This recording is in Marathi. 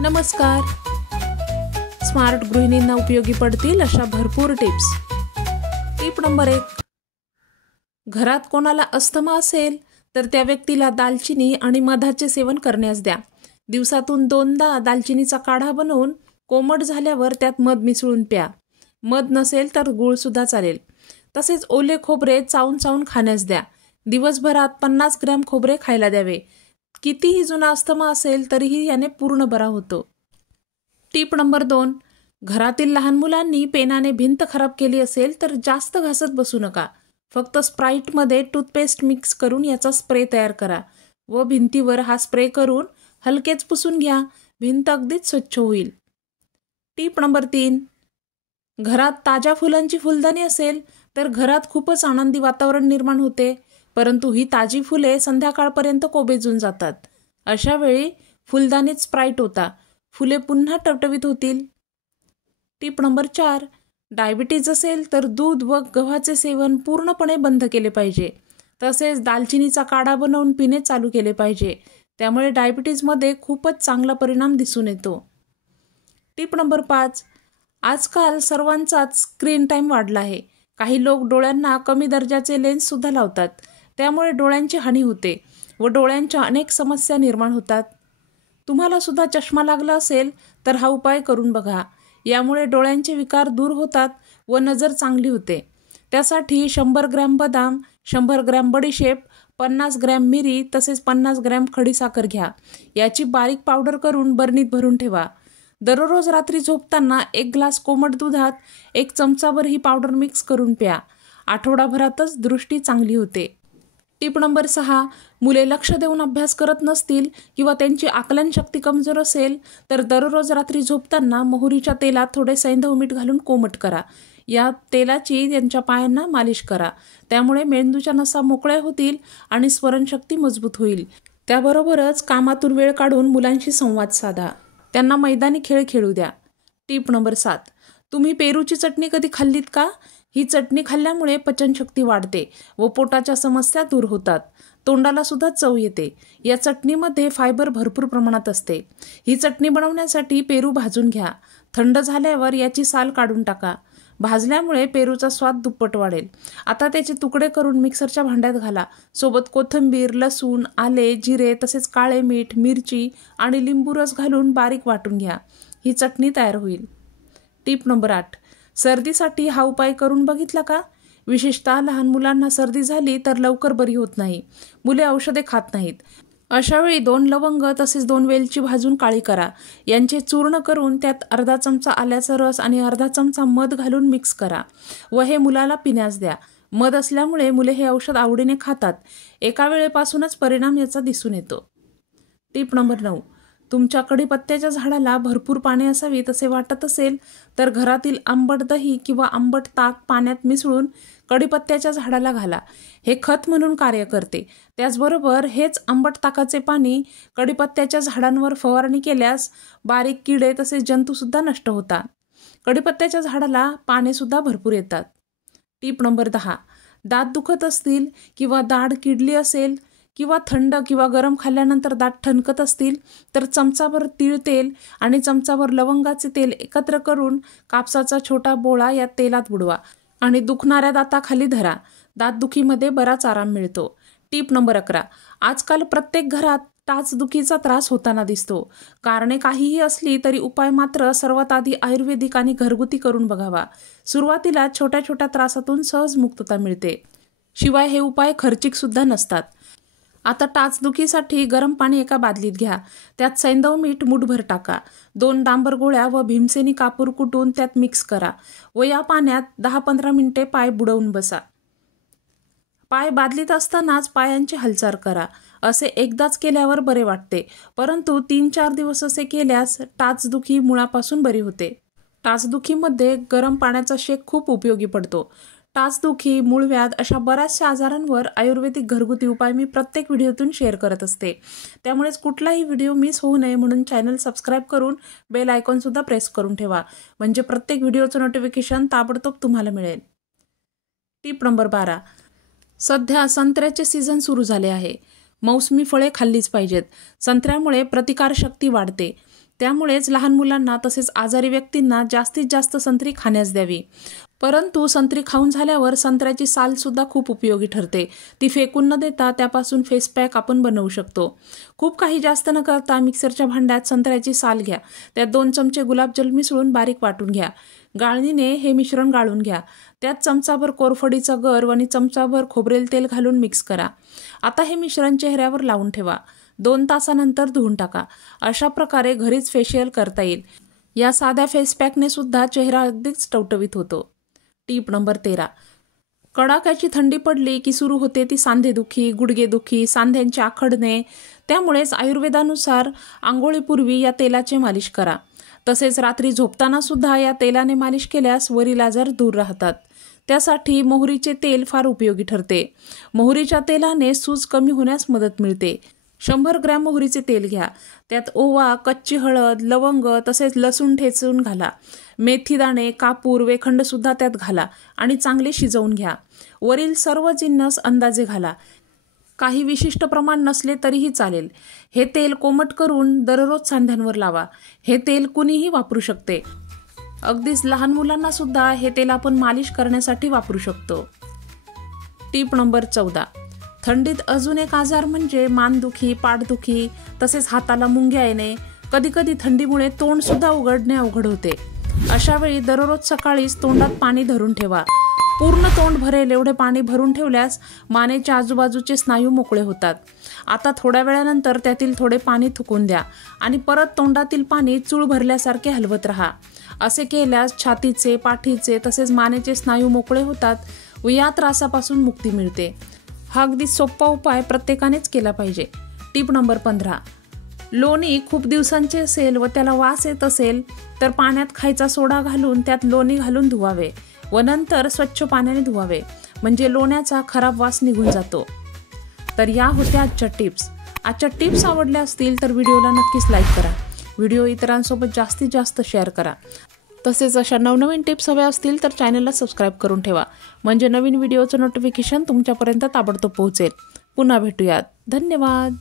नमस्कार. स्मार्ट गृहिणींना उपयोगी पडतील अशा भरपूर टिप्स. Tip number 1. घरात कोणाला अस्थमा असेल तर त्या व्यक्तीला दालचिनी आणि मधाचे सेवन करण्यास द्या. दिवसातून 2दा दालचिनीचा काढा बनवून कोमट झाल्यावर त्यात मध मिसळून प्या. मध नसेल तर गूळ सुद्धा चालेल. तसेच ओले खोबरे चावून चावून खाण्यास द्या. दिवसभरात 50 ग्रॅम खोबरे खायला द्यावे. कितीही जुना अस्थमा असेल तरीही याने पूर्ण बरा होतो. Tip number 2. घरातील लहान मुलांनी पेनाने भिंत खराब केली असेल तर जास्त घासत बसू नका. फक्त स्प्राईटमध्ये टूथपेस्ट मिक्स करून याचा स्प्रे तयार करा व भिंतीवर हा स्प्रे करून हलकेच पुसून घ्या. भिंत अगदीच स्वच्छ होईल. Tip number 3. घरात ताज्या फुलांची फुलदाणी असेल तर घरात खूपच आनंदी वातावरण निर्माण होते, परंतु ही ताजी फुले संध्याकाळपर्यंत कोमेजून जातात. अशा वेळी फुलदाणीत स्प्राईट होता. फुले पुन्हा टवटवीत होतील. Tip number 4. डायबिटीज असेल तर दूध व गव्हाचे सेवन पूर्णपणे बंद केले पाहिजे. तसेच दालचिनीचा काढा बनवून पिणे चालू केले पाहिजे. त्यामुळे डायबिटीजमध्ये खूपच चांगला परिणाम दिसून येतो. Tip number 5. आजकाल सर्वांचाच स्क्रीन टाईम वाढला आहे. काही लोक डोळ्यांना कमी दर्जाचे लेन्स सुद्धा लावतात. त्यामुळे डोळ्यांची हानी होते व डोळ्यांच्या अनेक समस्या निर्माण होतात. तुम्हाला सुद्धा चष्मा लागला असेल तर हा उपाय करून बघा. यामुळे डोळ्यांचे विकार दूर होतात व नजर चांगली होते. त्यासाठी 100 ग्रॅम बदाम, 100 ग्रॅम बडीशेप, 50 ग्रॅम मिरी तसेच 50 ग्रॅम खडीसाखर घ्या. याची बारीक पावडर करून बरणीत भरून ठेवा. दररोज रात्री झोपताना 1 ग्लास कोमट दुधात 1 चमचाभर ही पावडर मिक्स करून प्या. आठवडाभरातच दृष्टी चांगली होते. Tip number 6. मुले लक्ष देऊन अभ्यास करत नसतील किंवा त्यांची आकलन शक्ती कमजोर असेल तर दररोज रात्री झोपताना मोहरीच्या तेलात थोडे सैंधव मीठ घालून कोमट करा. या तेलाची त्यांच्या पायांना मालिश करा. त्यामुळे मेंदूच्या नसा मोकळ्या होतील आणि स्मरणशक्ती मजबूत होईल. त्याबरोबरच कामातून वेळ काढून मुलांशी संवाद साधा. त्यांना मैदानी खेळ खेळू द्या. Tip number 7. तुम्ही पेरूची चटणी कधी खाल्लीत का? ही चटणी खाल्ल्यामुळे पचनशक्ती वाढते व पोटाच्या समस्या दूर होतात. तोंडाला सुद्धा चव येते. या चटणीमध्ये फायबर भरपूर प्रमाणात असते. ही चटणी बनवण्यासाठी पेरू भाजून घ्या. थंड झाल्यावर याची साल काढून टाका. भाजल्यामुळे पेरूचा स्वाद दुप्पट वाढेल. आता त्याचे तुकडे करून मिक्सरच्या भांड्यात घाला. सोबत कोथिंबीर, लसूण, आले, जिरे तसेच काळे मीठ, मिरची आणि लिंबू रस घालून बारीक वाटून घ्या. ही चटणी तयार होईल. Tip number 8. सर्दीसाठी हा उपाय करून बघितला का? विशेषतः लहान मुलांना सर्दी झाली तर लवकर बरी होत नाही. मुले औषधे खात नाहीत. अशावेळी 2 लवंग तसेच 2 वेलची भाजून काळी करा. यांचे चूर्ण करून त्यात अर्धा चमचा आल्याचा रस आणि अर्धा चमचा मध घालून मिक्स करा व हे मुलाला पिण्यास द्या. मध असल्यामुळे मुले हे औषध आवडीने खातात. एका वेळेपासूनच परिणाम याचा दिसून येतो. Tip number 9. तुमच्या कढीपत्त्याच्या झाडाला भरपूर पाने असावीत असे वाटत असेल तर घरातील आंबट दही किंवा आंबट ताक पाण्यात मिसळून कढीपत्त्याच्या झाडाला घाला. हे खत म्हणून कार्य करते. त्याचबरोबर हेच आंबट ताकाचे पाणी कढीपत्त्याच्या झाडांवर फवारणी केल्यास बारीक किडे तसेच जंतूसुद्धा नष्ट होतात. कढीपत्त्याच्या झाडाला पाने सुद्धा भरपूर येतात. Tip number 10. दात दुखत असतील किंवा दाढ किडली असेल किंवा थंड किंवा गरम खाल्ल्यानंतर दात ठणकत असतील तर चमचाभर तीळ तेल आणि चमचाभर लवंगाचे तेल एकत्र करून कापसाचा छोटा बोळा या तेलात बुडवा आणि दुखणाऱ्या दाताखाली धरा. दातदुखीमध्ये बराच आराम मिळतो. Tip number 11. आजकाल प्रत्येक घरात टाचदुखीचा त्रास होताना दिसतो. कारणे काहीही असली तरी उपाय मात्र सर्वात आधी आयुर्वेदिक आणि घरगुती करून बघावा. सुरुवातीला छोट्या छोट्या त्रासातून सहज मुक्तता मिळते. शिवाय हे उपाय खर्चिक सुद्धा नसतात. आता टाचदुखीसाठी गरम पाणी एका बादलीत घ्या. त्यात सैंधव मीठ मुठभर टाका. 2 डांबर गोळ्या व भीमसेनी कापूर कुटून त्यात मिक्स करा व या पाण्यात 10-15 मिनिटे पाय बुडवून बसा. पाय बादलीत असतानाच पायांची हालचाल करा. असे एकदाच केल्यावर बरे वाटते, परंतु 3-4 दिवस असे केल्यास टाचदुखी मुळापासून बरी होते. टाचदुखीमध्ये गरम पाण्याचा शेक खूप उपयोगी पडतो. टाचदुखी, मूळव्याध अशा बऱ्याचशा आजारांवर आयुर्वेदिक घरगुती उपाय मी प्रत्येक व्हिडिओतून शेअर करत असते. त्यामुळेच कुठलाही व्हिडिओ मिस होऊ नये म्हणून चॅनल सबस्क्राईब करून बेल आयकॉनसुद्धा प्रेस करून ठेवा. म्हणजे प्रत्येक व्हिडिओचं नोटिफिकेशन ताबडतोब तुम्हाला मिळेल. Tip number 12. सध्या संत्र्याचे सीझन सुरू झाले आहे. मौसमी फळे खाल्लीच पाहिजेत. संत्र्यामुळे प्रतिकारशक्ती वाढते. त्यामुळेच लहान मुलांना तसेच आजारी व्यक्तींना जास्तीत जास्त संत्री खाण्यास द्यावी। परंतु संत्री खाऊन झाल्यावर संत्र्याची साल सुद्धा खूप उपयोगी ठरते। ती फेकून न देता त्यापासून फेस पॅक आपण बनवू शकतो। खूप काही जास्त न करता मिक्सरच्या भांड्यात संत्र्याची साल घ्या, त्यात 2 चमचे गुलाबजल मिसळून बारीक वाटून घ्या। गाळणीने हे मिश्रण गाळून घ्या, त्यात चमचाभर कोरफडीचा गर आणि चमचाभर खोबरेल तेल घालून मिक्स करा। आता हे मिश्रण चेहऱ्यावर लावून ठेवा, 2 तासानंतर धुवून टाका। अशा प्रकारे घरीच फेशियल करता येईल। या साध्या फेस पॅकने सुद्धा चेहरा अगदीच टवटवीत होतो। टीप नंबर 13, कडाक्याची थंडी पडली की सुरू होते ती सांधेदुखी, गुडघेदुखी, सांध्यांचे आखडणे। त्यामुळेच आयुर्वेदानुसार आंघोळीपूर्वी या तेलाचे मालिश करा। तसेच रात्री झोपताना सुद्धा या तेलाने मालिश केल्यास वरील आजार दूर राहतात। त्यासाठी मोहरीचे तेल फार उपयोगी ठरते। मोहरीच्या तेलाने सूज कमी होण्यास मदत मिळते। 100 ग्रॅम मोहरीचे तेल घ्या, त्यात ओवा, कच्ची हळद, लवंग तसेच लसूण ठेचून घाला। मेथी दाणे, कापूर, वेखंड सुद्धा त्यात घाला आणि चांगले शिजवून घ्या। वरील सर्व जिन्नस अंदाजे घाला, काही विशिष्ट प्रमाण नसले तरीही चालेल। हे तेल कोमट करून दररोज सांध्यांवर लावा। हे तेल कुणीही वापरू शकते, अगदीच लहान मुलांना सुद्धा हे तेल आपण मालिश करण्यासाठी वापरू शकतो। टीप नंबर 14, थंडीत अजून एक आजार म्हणजे मानदुखी, पाठदुखी तसेच हाताला मुंग्या येणे। कधी कधी थंडीमुळे तोंड सुद्धा उघडणे अवघड होते। अशा वेळी दररोज सकाळीच तोंडात पाणी धरून ठेवा। पूर्ण तोंड भरेल एवढे पाणी भरून ठेवल्यास मानेच्या आजूबाजूचे स्नायू मोकळे होतात। आता थोड्या वेळानंतर त्यातील थोडे पाणी थुकून द्या आणि परत तोंडातील पाणी चूळ भरल्यासारखे हलवत राहा। असे केल्यास छातीचे, पाठीचे तसेच मानेचे स्नायू मोकळे होतात व या त्रासापासून मुक्ती मिळते। हा अगदी सोपा उपाय प्रत्येकानेच केला पाहिजे। टीप नंबर 15, लोणी खूप दिवसांचे असेल व त्याला वास येत असेल तर पाण्यात खायचा सोडा घालून त्यात लोणी घालून धुवावे व नंतर स्वच्छ पाण्याने धुवावे, म्हणजे लोण्याचा खराब वास निघून जातो। तर या होत्या आजच्या टिप्स। आजच्या टिप्स आवडल्या असतील तर व्हिडिओला नक्कीच लाईक करा, व्हिडिओ इतरांसोबत जास्तीत जास्त शेअर करा। तसेच अशा नवनवीन टिप्स हव्या असतील तर चॅनलला सबस्क्राईब करून ठेवा, म्हणजे नवीन व्हिडिओचं नोटिफिकेशन तुमच्यापर्यंत ताबडतोब पोहोचेल। पुन्हा भेटूयात, धन्यवाद।